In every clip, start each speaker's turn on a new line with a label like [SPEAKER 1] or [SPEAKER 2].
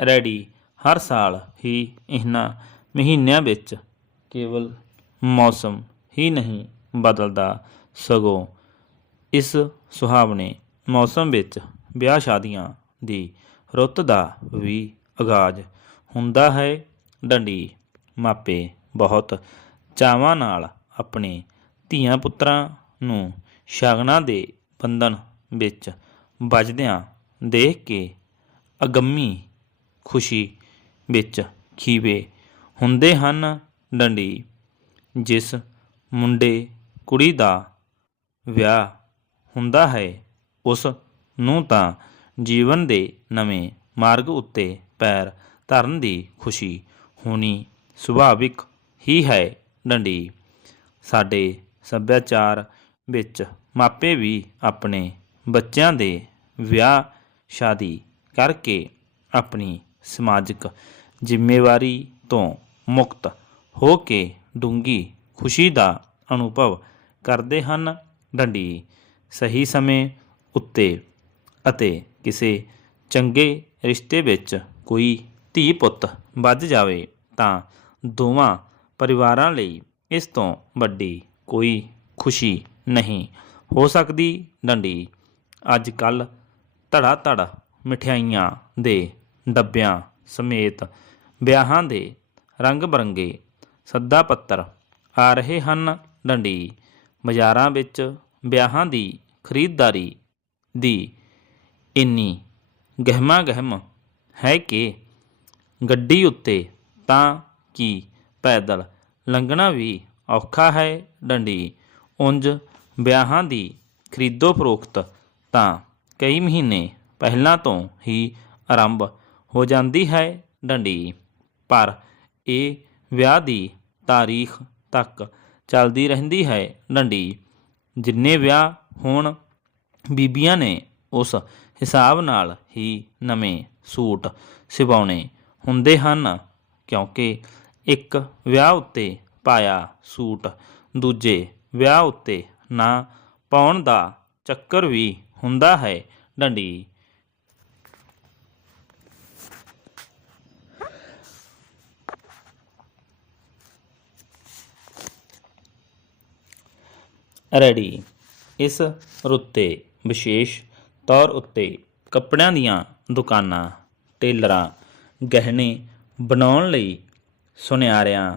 [SPEAKER 1] Ready. ਹਰ ਸਾਲ ਹੀ ਇਹਨਾਂ ਮਹੀਨਿਆਂ ਵਿੱਚ ਕੇਵਲ ਮੌਸਮ ਹੀ ਨਹੀਂ ਬਦਲਦਾ ਸਗੋਂ ਇਸ ਸੁਹਾਵਣੇ ਮੌਸਮ ਵਿੱਚ ਵਿਆਹ ਸ਼ਾਦੀਆਂ ਦੀ ਰੁੱਤ ਦਾ ਵੀ ਆਗਾਜ਼ ਹੁੰਦਾ ਹੈ। ਡੰਡੀ ਮਾਪੇ ਬਹੁਤ ਚਾਵਾਂ ਨਾਲ ਆਪਣੇ ਧੀਆਂ ਪੁੱਤਰਾਂ ਨੂੰ ਸ਼ਗਨਾਂ ਦੇ ਬੰਧਨ ਵਿੱਚ ਵੱਜਦਿਆਂ ਦੇਖ ਕੇ ਅਗੰਮੀ ਖੁਸ਼ੀ ਵਿੱਚ ਖੀਵੇ ਹੁੰਦੇ ਹਨ ਡੰਡੀ, ਜਿਸ ਮੁੰਡੇ ਕੁੜੀ ਦਾ ਵਿਆਹ ਹੁੰਦਾ ਹੈ, ਉਸ ਨੂੰ ਤਾਂ ਜੀਵਨ ਦੇ ਨਵੇਂ ਮਾਰਗ ਉੱਤੇ ਪੈਰ ਧਰਨ ਦੀ ਖੁਸ਼ੀ ਹੋਣੀ ਸੁਭਾਵਿਕ ਹੀ ਹੈ ਡੰਡੀ। ਸਾਡੇ ਸੱਭਿਆਚਾਰ ਵਿੱਚ ਮਾਪੇ ਵੀ ਆਪਣੇ ਬੱਚਿਆਂ ਦੇ ਵਿਆਹ ਸ਼ਾਦੀ ਕਰਕੇ ਆਪਣੀ ਸਮਾਜਿਕ ਜ਼ਿੰਮੇਵਾਰੀ ਤੋਂ ਮੁਕਤ ਹੋ ਕੇ ਡੂੰਗੀ ਖੁਸ਼ੀ ਦਾ ਅਨੁਭਵ ਕਰਦੇ ਹਨ। ਡੰਡੀ ਸਹੀ ਸਮੇਂ ਉੱਤੇ ਅਤੇ ਕਿਸੇ ਚੰਗੇ ਰਿਸ਼ਤੇ ਵਿੱਚ ਕੋਈ ਧੀ ਪੁੱਤ ਵੱਜ ਜਾਵੇ ਤਾਂ ਦੋਵਾਂ ਪਰਿਵਾਰਾਂ ਲਈ ਇਸ ਤੋਂ ਵੱਡੀ ਕੋਈ ਖੁਸ਼ੀ ਨਹੀਂ ਹੋ ਸਕਦੀ। ਡੰਡੀ ਅੱਜ ਕੱਲ ਧੜਾ ਧੜ ਮਠਿਆਈਆਂ ਦੇ ਡੱਬਿਆਂ ਸਮੇਤ ਵਿਆਹਾਂ ਦੇ ਰੰਗ ਬਰੰਗੇ ਸੱਦਾ ਪੱਤਰ ਆ ਰਹੇ ਹਨ। ਡੰਡੀ ਬਾਜ਼ਾਰਾਂ ਵਿੱਚ ਵਿਆਹਾਂ ਦੀ ਖਰੀਦਦਾਰੀ ਦੀ ਇੰਨੀ ਗਹਿਮਾ ਗਹਿਮ ਹੈ ਕਿ ਗੱਡੀ ਉੱਤੇ ਤਾਂ ਕਿ ਪੈਦਲ ਲੰਘਣਾ ਵੀ ਔਖਾ ਹੈ। ਡੰਡੀ ਉਂਝ ਵਿਆਹਾਂ ਦੀ ਖਰੀਦੋ ਫਰੋਖਤ ਤਾਂ ਕਈ ਮਹੀਨੇ ਪਹਿਲਾਂ ਤੋਂ ਹੀ ਆਰੰਭ ਹੋ ਜਾਂਦੀ ਹੈ ਡੰਡੀ। ਪਰ ਇਹ ਵਿਆਹ ਦੀ ਤਾਰੀਖ ਤੱਕ ਚੱਲਦੀ ਰਹਿੰਦੀ ਹੈ ਡੰਡੀ। ਜਿੰਨੇ ਵਿਆਹ ਹੋਣ ਬੀਬੀਆਂ ਨੇ ਉਸ ਹਿਸਾਬ ਨਾਲ ਹੀ ਨਵੇਂ ਸੂਟ ਸਿਵਾਉਣੇ ਹੁੰਦੇ ਹਨ, ਕਿਉਂਕਿ ਇੱਕ ਵਿਆਹ ਉੱਤੇ ਪਾਇਆ ਸੂਟ ਦੂਜੇ ਵਿਆਹ ਉੱਤੇ ਨਾ ਪਾਉਣ ਦਾ ਚੱਕਰ ਵੀ ਹੁੰਦਾ ਹੈ ਡੰਡੀ। ਰੈਡੀ। ਇਸ ਰੁੱਤੇ ਵਿਸ਼ੇਸ਼ ਤੌਰ ਉੱਤੇ ਕੱਪੜਿਆਂ ਦੀਆਂ ਦੁਕਾਨਾਂ, ਟੇਲਰਾਂ, ਗਹਿਣੇ ਬਣਾਉਣ ਲਈ ਸੁਨਿਆਰਿਆਂ,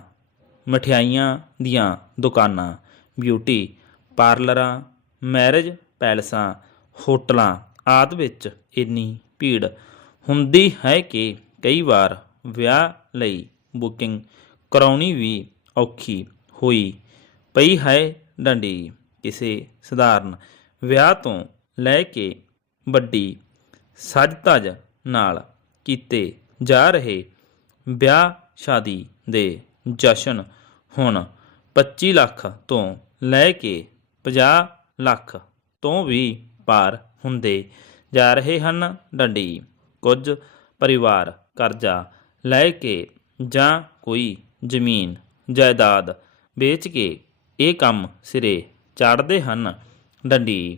[SPEAKER 1] ਮਠਿਆਈਆਂ ਦੀਆਂ ਦੁਕਾਨਾਂ ਬਿਊਟੀ ਪਾਰਲਰਾਂ ਮੈਰਿਜ ਪੈਲਸਾਂ ਹੋਟਲਾਂ ਆਦਿ ਵਿੱਚ ਇੰਨੀ ਭੀੜ ਹੁੰਦੀ ਹੈ ਕਿ ਕਈ ਵਾਰ ਵਿਆਹ ਲਈ ਬੁਕਿੰਗ ਕਰਾਉਣੀ ਵੀ ਔਖੀ ਹੋਈ ਪਈ ਹੈ ਡੰਡੀ। ਕਿਸੇ ਸਧਾਰਨ ਵਿਆਹ ਤੋਂ ਲੈ ਕੇ ਵੱਡੀ ਸਜ ਧਜ ਨਾਲ ਕੀਤੇ ਜਾ ਰਹੇ ਵਿਆਹ ਸ਼ਾਦੀ ਦੇ ਜਸ਼ਨ ਹੁਣ 25 ਲੱਖ ਤੋਂ ਲੈ ਕੇ 50 ਲੱਖ ਤੋਂ ਵੀ ਪਾਰ ਹੁੰਦੇ ਜਾ ਰਹੇ ਹਨ। ਡੰਡੀ, ਕੁਝ ਪਰਿਵਾਰ ਕਰਜ਼ਾ ਲੈ ਕੇ ਜਾਂ ਕੋਈ ਜ਼ਮੀਨ ਜਾਇਦਾਦ ਵੇਚ ਕੇ ਇਹ ਕੰਮ ਸਿਰੇ ਚਾੜਦੇ ਹਨ। ਡੰਡੀ।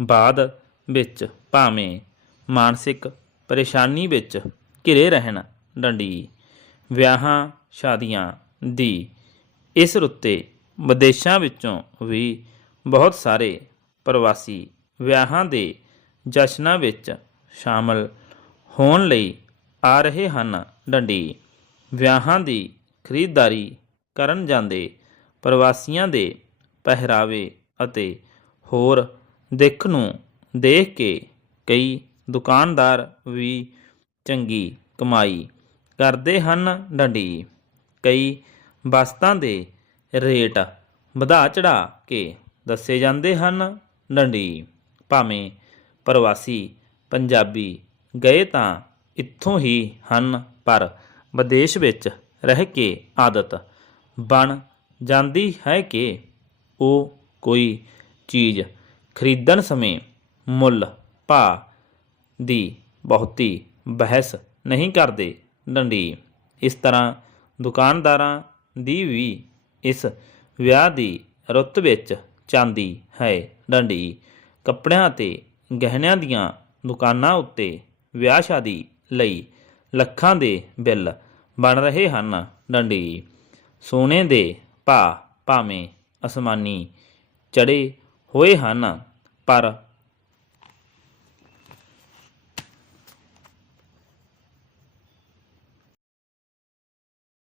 [SPEAKER 1] ਬਾਅਦ ਵਿੱਚ ਭਾਵੇਂ ਮਾਨਸਿਕ ਪਰੇਸ਼ਾਨੀ ਵਿੱਚ ਘਿਰੇ ਰਹਿਣ, ਡੰਡੀ। ਵਿਆਹਾਂ, ਸ਼ਾਦੀਆਂ ਦੀ ਇਸ ਰੁੱਤੇ ਵਿਦੇਸ਼ਾਂ ਵਿੱਚੋਂ ਵੀ ਬਹੁਤ ਸਾਰੇ ਪ੍ਰਵਾਸੀ ਵਿਆਹਾਂ ਦੇ ਜਸ਼ਨਾਂ ਵਿੱਚ ਸ਼ਾਮਲ ਹੋਣ ਲਈ ਆ ਰਹੇ ਹਨ, ਡੰਡੀ। ਵਿਆਹਾਂ ਦੀ ਖਰੀਦਦਾਰੀ ਕਰਨ ਜਾਂਦੇ ਪ੍ਰਵਾਸੀਆਂ ਦੇ ਪਹਿਰਾਵੇ ਅਤੇ ਹੋਰ ਦਿੱਖ ਨੂੰ ਦੇਖ ਕੇ ਕਈ ਦੁਕਾਨਦਾਰ ਵੀ ਚੰਗੀ ਕਮਾਈ ਕਰਦੇ ਹਨ ਡੰਡੀ। ਕਈ ਵਸਤਾਂ ਦੇ ਰੇਟ ਵਧਾ ਚੜਾ ਕੇ ਦੱਸੇ ਜਾਂਦੇ ਹਨ ਡੰਡੀ। ਭਾਵੇਂ ਪ੍ਰਵਾਸੀ ਪੰਜਾਬੀ ਗਏ ਤਾਂ ਇੱਥੋਂ ਹੀ ਹਨ, ਪਰ ਵਿਦੇਸ਼ ਵਿੱਚ ਰਹਿ ਕੇ ਆਦਤ ਬਣ ਜਾਂਦੀ ਹੈ ਕਿ ਉਹ ਕੋਈ ਚੀਜ਼ ਖਰੀਦਣ ਸਮੇਂ ਮੁੱਲ, ਭਾਅ ਦੀ ਬਹੁਤੀ ਬਹਿਸ ਨਹੀਂ ਕਰਦੇ ਡੰਡੀ। ਇਸ ਤਰ੍ਹਾਂ ਦੁਕਾਨਦਾਰਾਂ ਦੀ ਵੀ ਇਸ ਵਿਆਹ ਦੀ ਰੁੱਤ ਵਿੱਚ ਚਾਂਦੀ ਹੈ ਡੰਡੀ। ਕੱਪੜਿਆਂ ਅਤੇ ਗਹਿਣਿਆਂ ਦੀਆਂ ਦੁਕਾਨਾਂ ਉੱਤੇ ਵਿਆਹ ਸ਼ਾਦੀ ਲਈ ਲੱਖਾਂ ਦੇ ਬਿੱਲ ਬਣ ਰਹੇ ਹਨ ਡੰਡੀ। ਸੋਨੇ ਦੇ ਭਾ ਭਾਵੇਂ ਅਸਮਾਨੀ ਚੜੇ ਹੋਏ ਹਨ ਪਰ